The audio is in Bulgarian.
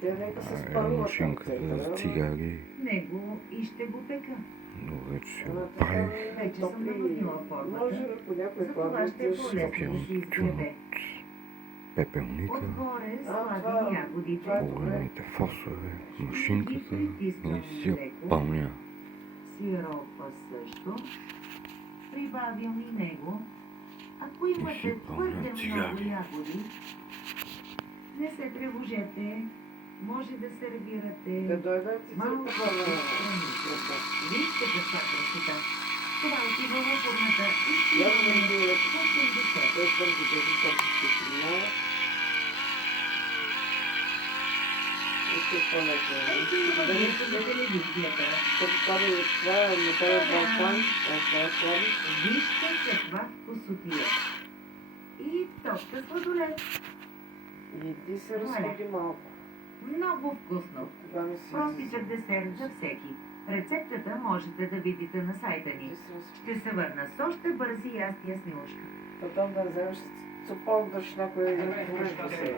Те нека се Е спъват машинката за цигари. Него и ще го пека. Но вече си го прави. Вече съм наводнила формата. Може по някой За това ще е полезно да се изгребе. Пепелника, Отгоре слагам ягодите. по-големите фосове, машинката и си я пълня. Сиропа също. Прибавям и него. Ако имате си пълня твърде много цигари. ягоди, не се тревожете. Може да сервирате Да дойдат и малко църква отстрани. Вижте каква красота. Това отива в урната и Я стигаме не видя, по 80. той съм ти тези точки ще минава. И ще по-лесно. Ето и въвежда за телевизията. Като това е на този балкон, това е слаби. Вижте каква вкусотия. И топка сладолет. И ти се разходи малко. Много вкусно. Кога ми си Простичък десерт за всеки. Рецептата можете да видите на сайта ни. Ще се върна с още бързи ястия с Милушка. Потом да вземеш цупок, да ще някой един да се.